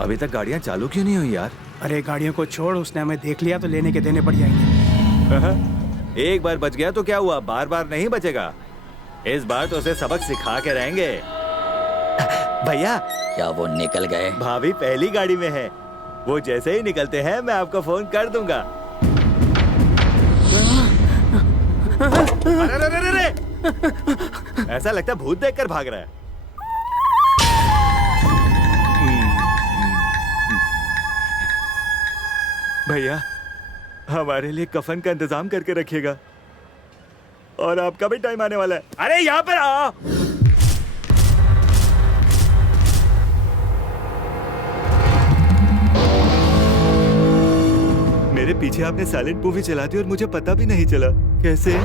अभी तक गाड़ियां चालू क्यों नहीं हुई यार? अरे गाड़ियों को छोड़, उसने हमें देख लिया तो लेने के देने पड़ जाएंगे। एक बार बच गया तो क्या हुआ, बार बार नहीं बचेगा। इस बार तो उसे सबक सिखा के रहेंगे। भैया, क्या वो निकल गए? भाभी पहली गाड़ी में है। वो जैसे ही निकलते हैं मैं आपको फोन कर दूंगा। अरे रे रे रे! ऐसा लगता है भूत देखकर भाग रहा है। भैया, हमारे लिए कफन का इंतजाम करके रखिएगा। और आपका भी टाइम आने वाला है। अरे यहाँ पर आ। मेरे पीछे आपने साइलेंट मूवी चला दी और मुझे पता भी नहीं चला। कैसे?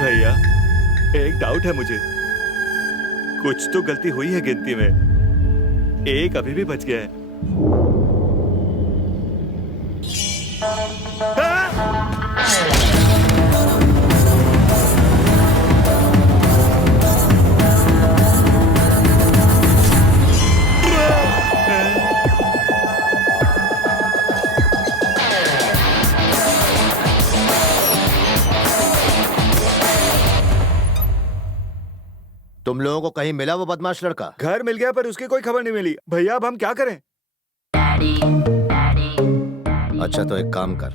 भैया, एक डाउट है मुझे। कुछ तो गलती हुई है गिनती में। एक अभी भी बच गया है। तुम लोगों को कहीं मिला वो बदमाश लड़का? घर मिल गया पर उसकी कोई खबर नहीं मिली। भैया, अब हम क्या करें? अच्छा तो एक काम कर,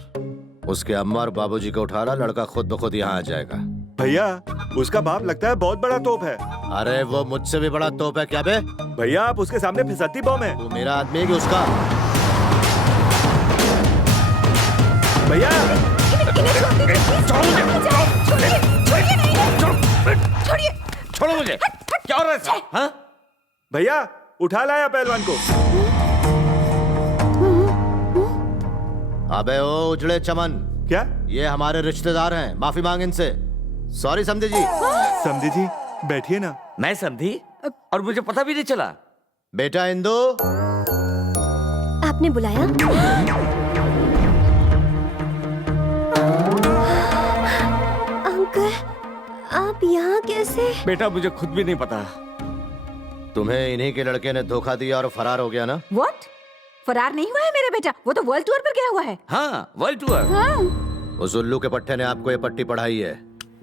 उसके अम्मा और बाबूजी को उठा ला, लड़का खुद ब खुद यहाँ आ जाएगा। भैया, उसका बाप लगता है बहुत बड़ा तोप है। अरे वो मुझसे भी बड़ा तोप है क्या बे? भैया, आप उसके सामने फिसलती बम है। तू मेरा आदमी है कि उसका? भैया, छोड़ो मुझे। क्या हो रहा है? हाँ? भैया, उठा लाया पहलवान को। अबे ओ उजड़े चमन, क्या? ये हमारे रिश्तेदार हैं, माफी मांग इनसे। सॉरी समझे जी। समझी जी, बैठिए ना। मैं समझी और मुझे पता भी नहीं चला। बेटा इंदु, आपने बुलाया? अंकल, आप यहाँ कैसे? बेटा, मुझे खुद भी नहीं पता। तुम्हें इन्हीं के लड़के ने धोखा दिया और फरार हो गया ना? What? फरार नहीं हुआ है मेरा बेटा, वो तो वर्ल्ड टूर पर गया हुआ है। हाँ, वर्ल्ड टूर। हाँ। उस उल्लू के पट्टे ने आपको ये पट्टी पढ़ाई है।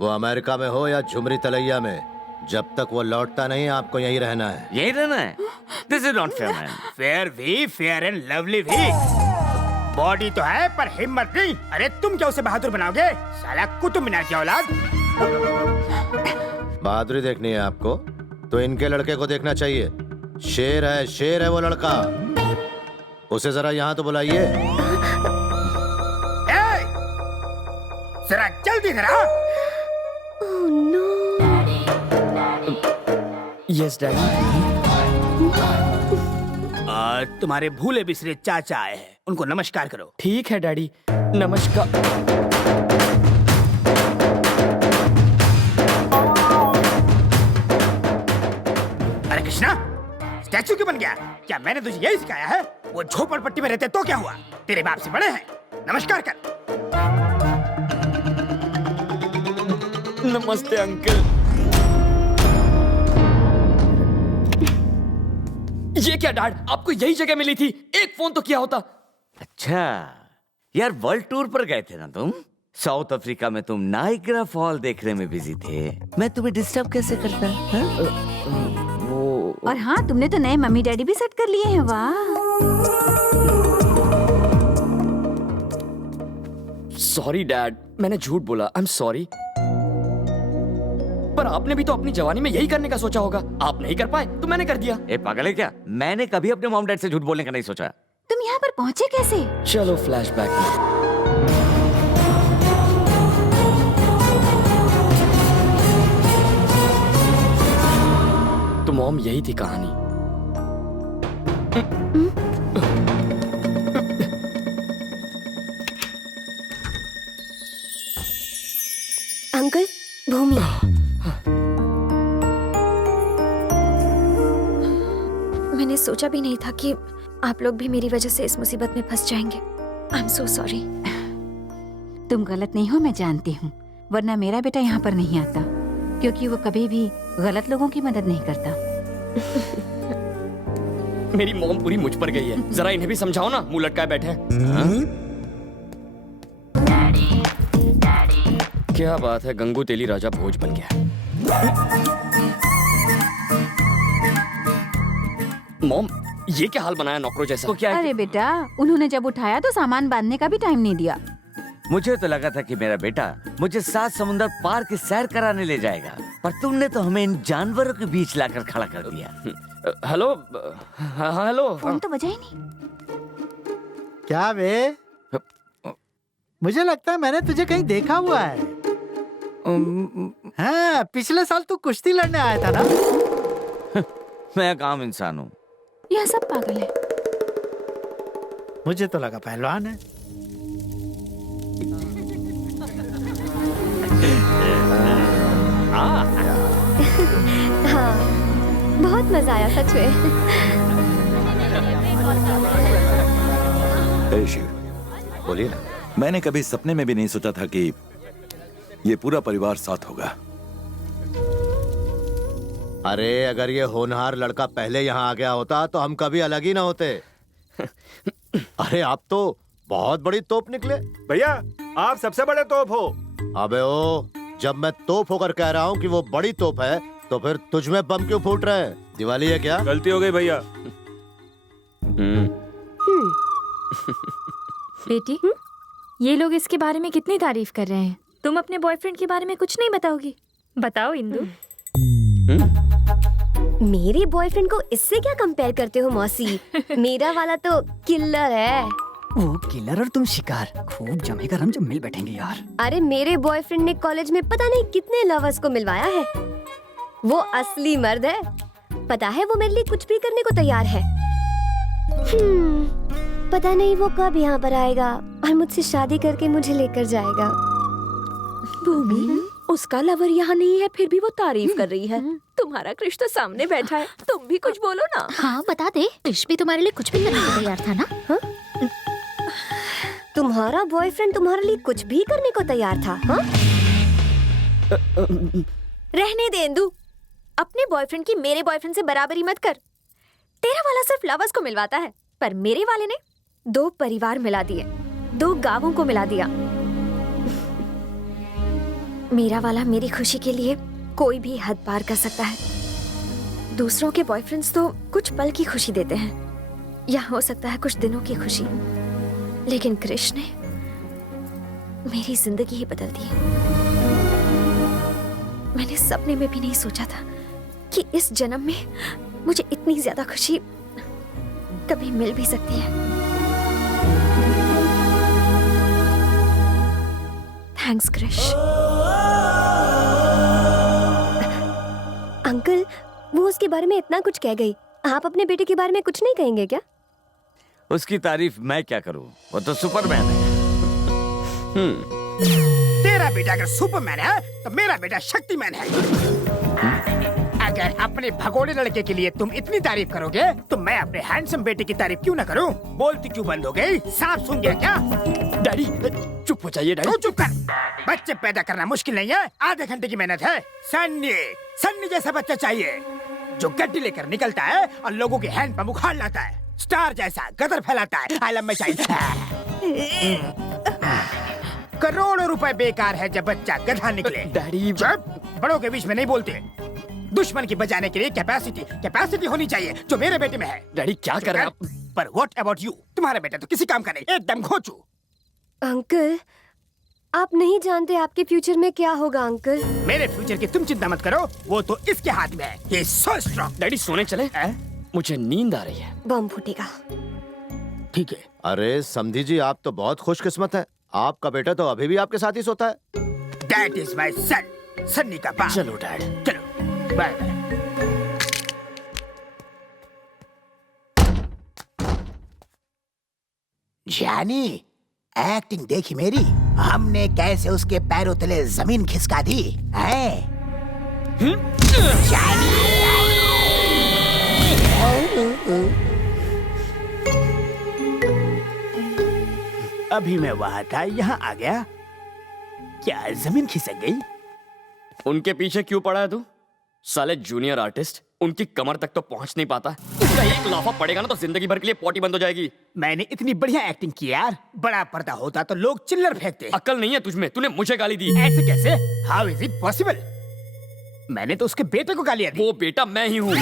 वो अमेरिका में हो या झुमरी तलैया में, जब तक वो लौटता नहीं आपको यहीं रहना है। यही रहना है? This is not fair man. Fair भी, फेयर एंड लवली भी। बॉडी तो है पर हिम्मत नहीं। अरे तुम क्या उसे बहादुर बनाओगे? साला कुतुब मीनार की औलाद। बहादुरी देखनी है आपको तो इनके लड़के को देखना चाहिए। शेर है वो लड़का। उसे जरा यहाँ तो बुलाइए। जरा जल्दी जरा। Oh no. Yes daddy. तुम्हारे भूले बिसरे चाचा आए हैं, उनको नमस्कार करो। ठीक है डैडी, नमस्कार। अरे कृष्णा, स्टैचू क्यों बन गया? क्या मैंने तुझे यही सिखाया है? वो झोपड़पट्टी में रहते तो क्या हुआ? तेरे बाप से बड़े हैं, नमस्कार कर। नमस्ते अंकल। ये क्या डैड, आपको यही जगह मिली थी, एक फोन तो किया होता। अच्छा यार, वर्ल्ड टूर पर गए थे ना तुम? साउथ अफ्रीका में तुम नाइग्रा फॉल देखने में बिजी थे, मैं तुम्हें डिस्टर्ब कैसे करता? और हाँ, तुमने तो नए मम्मी डैडी भी सेट कर लिए हैं। वाह। सॉरी डैड, मैंने झूठ बोला, आई एम सॉरी। पर आपने भी तो अपनी जवानी में यही करने का सोचा होगा, आप नहीं कर पाए तो मैंने कर दिया। ए पागल है क्या? मैंने कभी अपने मॉम डैड से झूठ बोलने का नहीं सोचा। तुम यहाँ पर पहुँचे कैसे? चलो फ्लैशबैक में। तो मॉम यही थी कहानी। अंकल, भूमि। मैंने सोचा भी नहीं था कि आप लोग भी मेरी वजह से इस मुसीबत में फंस जाएंगे। I am so sorry. तुम गलत नहीं हो, मैं जानती हूँ, वरना मेरा बेटा यहाँ पर नहीं आता, क्योंकि वो कभी भी गलत लोगों की मदद नहीं करता। मेरी मॉम पूरी मुझ पर गई है, जरा इन्हें भी समझाओ ना, मुंह लटकाए बैठे हैं। क्या बात है, गंगू तेली राजा भोज बन गया। मॉम, ये क्या हाल बनाया नौकरों जैसा? तो क्या? अरे बेटा, उन्होंने जब उठाया तो सामान बांधने का भी टाइम नहीं दिया। मुझे तो लगा था कि मेरा बेटा मुझे 7 समुंदर पार की सैर कराने ले जाएगा, पर तुमने तो हमें इन जानवरों के बीच लाकर खड़ा कर दिया। हेलो, हाँ हेलो। फोन तो बजा ही नहीं। क्या बे? मुझे लगता है मैंने तुझे कहीं देखा हुआ है। हाँ, पिछले साल तू कुश्ती लड़ने आया था ना? मैं एक आम इंसान हूँ। यह सब पागल है। मुझे तो लगा पहलवान है। हाँ, बहुत मजा आया सच में। ए शिव, बोलिए ना। मैंने कभी सपने में भी नहीं सोचा था कि ये पूरा परिवार साथ होगा। अरे अगर ये होनहार लड़का पहले यहाँ आ गया होता तो हम कभी अलग ही ना होते। अरे आप तो बहुत बड़ी तोप निकले। भैया, आप सबसे बड़े तोप हो। अबे ओ, जब मैं तोप होकर कह रहा हूँ कि वो बड़ी तोप है, तो फिर तुझ में बम क्यों फूट रहे हैं? दिवाली है क्या? गलती हो गई भैया। बेटी, ये लोग इसके बारे में कितनी तारीफ कर रहे हैं, तुम अपने बॉयफ्रेंड के बारे में कुछ नहीं बताओगी? बताओ इंदु। मेरे बॉयफ्रेंड को इससे क्या कंपेयर करते हो मौसी? मेरा वाला तो किलर है। वो किलर और तुम शिकार, खूब जमेकर हम जब मिल बैठेंगे यार। अरे मेरे बॉयफ्रेंड ने कॉलेज में पता नहीं कितने लवर्स को मिलवाया है। वो असली मर्द है। पता है वो मेरे लिए कुछ भी करने को तैयार है। पता नहीं वो कब यहाँ पर आएगा और मुझसे शादी करके मुझे लेकर जाएगा। भूमि, उसका लवर यहाँ नहीं है, फिर भी वो तारीफ कर रही है। तुम्हारा कृष तो सामने बैठा है, तुम भी कुछ बोलो ना। हाँ बता दे, कृष भी तुम्हारे लिए कुछ भी करने को तैयार था ना? हाँ? तुम्हारा बॉयफ्रेंड तुम्हारे लिए कुछ भी करने को तैयार था? हाँ? रहने दे इंदु, अपने बॉयफ्रेंड की मेरे बॉयफ्रेंड से बराबरी मत कर। तेरा वाला सिर्फ लवर्स को मिलवाता है, पर मेरे वाले ने 2 परिवार मिला दिए, 2 गांवों को मिला दिया। मेरा वाला मेरी खुशी के लिए कोई भी हद पार कर सकता है। दूसरों के बॉयफ्रेंड्स तो कुछ पल की खुशी देते हैं, या हो सकता है कुछ दिनों की खुशी, लेकिन कृष्ण ने मेरी जिंदगी ही बदल दी। मैंने सपने में भी नहीं सोचा था कि इस जन्म में मुझे इतनी ज्यादा खुशी कभी मिल भी सकती है। थैंक्स कृष। अंकल, वो उसके बारे में इतना कुछ कह गई, आप अपने बेटे के बारे में कुछ नहीं कहेंगे क्या? उसकी तारीफ मैं क्या करूं, वो तो सुपरमैन है। तेरा बेटा अगर सुपरमैन है तो मेरा बेटा शक्तिमैन है। अगर अपने भगोड़े लड़के के लिए तुम इतनी तारीफ करोगे तो मैं अपने हैंडसम बेटे की तारीफ क्यों ना करूं? बोलती क्यों बंद हो गई? सांप सुन गया क्या? डैडी चुप हो जाइए डैडी। तू चुप कर। बच्चे पैदा करना मुश्किल नहीं है, आधे घंटे की मेहनत है। सन्नी जैसा बच्चा चाहिए। जो गड्डी लेकर निकलता है और लोगों के हैंड पंप उखाड़ लाता है, स्टार जैसा गदर फैलाता है, आलम में करोड़ों रुपए बेकार है जब बच्चा गधा निकले। डैडी चुप, बड़ों के बीच में नहीं बोलते। दुश्मन की बजाने के लिए कैपेसिटी होनी चाहिए जो मेरे बेटे में है। डैडी क्या कर रहे हैं आप? पर व्हाट अबाउट यू? तुम्हारा बेटा तो किसी काम का नहीं, एकदम घोंचू। अंकल, आप नहीं जानते आपके फ्यूचर में क्या होगा अंकल। मेरे फ्यूचर की तुम चिंता मत करो, वो तो इसके हाथ में है। He is so strong। Daddy सोने चले? मुझे नींद आ रही है। बम फूटेगा। ठीक है। अरे समधी जी, आप तो बहुत खुशकिस्मत हैं। आपका बेटा तो अभी भी आपके साथ ही सोता है। That is my son, Sunny का बाप। चलो डैड, चलो बाय बाय। जानी, एक्टिंग देखी मेरी? हमने कैसे उसके पैरों तले जमीन खिसका दी है? अभी मैं वहाँ था, यहाँ आ गया। क्या जमीन खिसक गई? उनके पीछे क्यों पड़ा है तू? साले जूनियर आर्टिस्ट, उनकी कमर तक तो पहुंच नहीं पाता। उसका एक लाफा पड़ेगा ना तो जिंदगी भर के लिए पॉटी बंद हो जाएगी। मैंने इतनी बढ़िया एक्टिंग की यार, बड़ा पर्दा होता तो लोग चिल्लर फेंकते। अक्ल नहीं है तुझमें, तूने मुझे गाली दी। ऐसे कैसे? How is it possible? मैंने तो उसके बेटे को गालियां दी। वो बेटा मैं ही हूँ।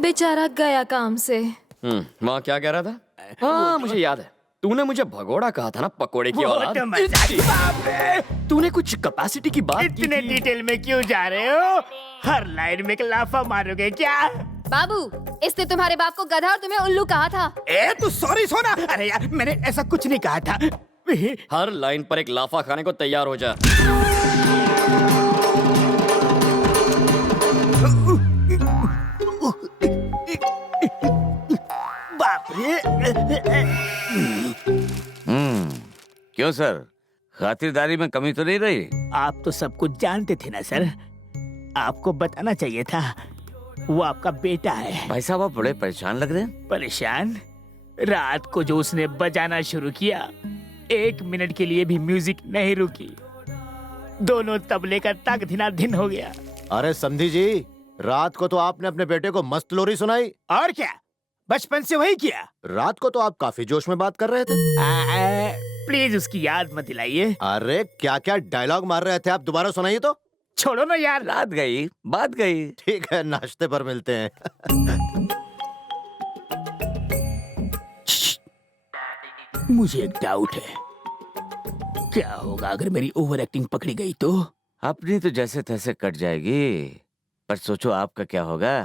बेचारा गया काम से। वहाँ क्या कह रहा था? हाँ मुझे याद है, तूने मुझे भगोड़ा कहा था ना, पकोड़े की वो औलाद। तो मजाक। बाप रे, तूने कुछ कैपेसिटी की बात की इतने थी। डिटेल में क्यों जा रहे हो? हर लाइन में एक लाफा मारोगे क्या? बाबू, इसने तुम्हारे बाप को गधा और तुम्हें उल्लू कहा था। ए तू सॉरी सोना। अरे यार मैंने ऐसा कुछ नहीं कहा था। हर लाइन पर एक लाफा खाने को तैयार हो जा। बाप रे। क्यों सर, खातिरदारी में कमी तो नहीं रही? आप तो सब कुछ जानते थे ना सर, आपको बताना चाहिए था। वो आपका बेटा है। भाई साहब, आप बड़े परेशान लग रहे हैं। परेशान? रात को जो उसने बजाना शुरू किया, 1 मिनट के लिए भी म्यूजिक नहीं रुकी। दोनों तबले का तक धिना धिन हो गया। अरे समधी जी, रात को तो आपने अपने बेटे को मस्त लोरी सुनाई। और क्या, बचपन से वही किया। रात को तो आप काफी जोश में बात कर रहे थे। प्लीज उसकी याद मत दिलाइए। अरे क्या क्या डायलॉग मार रहे थे आप, दोबारा सुनाइए तो। छोड़ो ना यार। रात गई, बात गई। ठीक है, नाश्ते पर मिलते हैं। मुझे एक डाउट है, क्या होगा अगर मेरी ओवर एक्टिंग पकड़ी गई तो? अपनी तो जैसे तैसे कट जाएगी, पर सोचो आपका क्या होगा।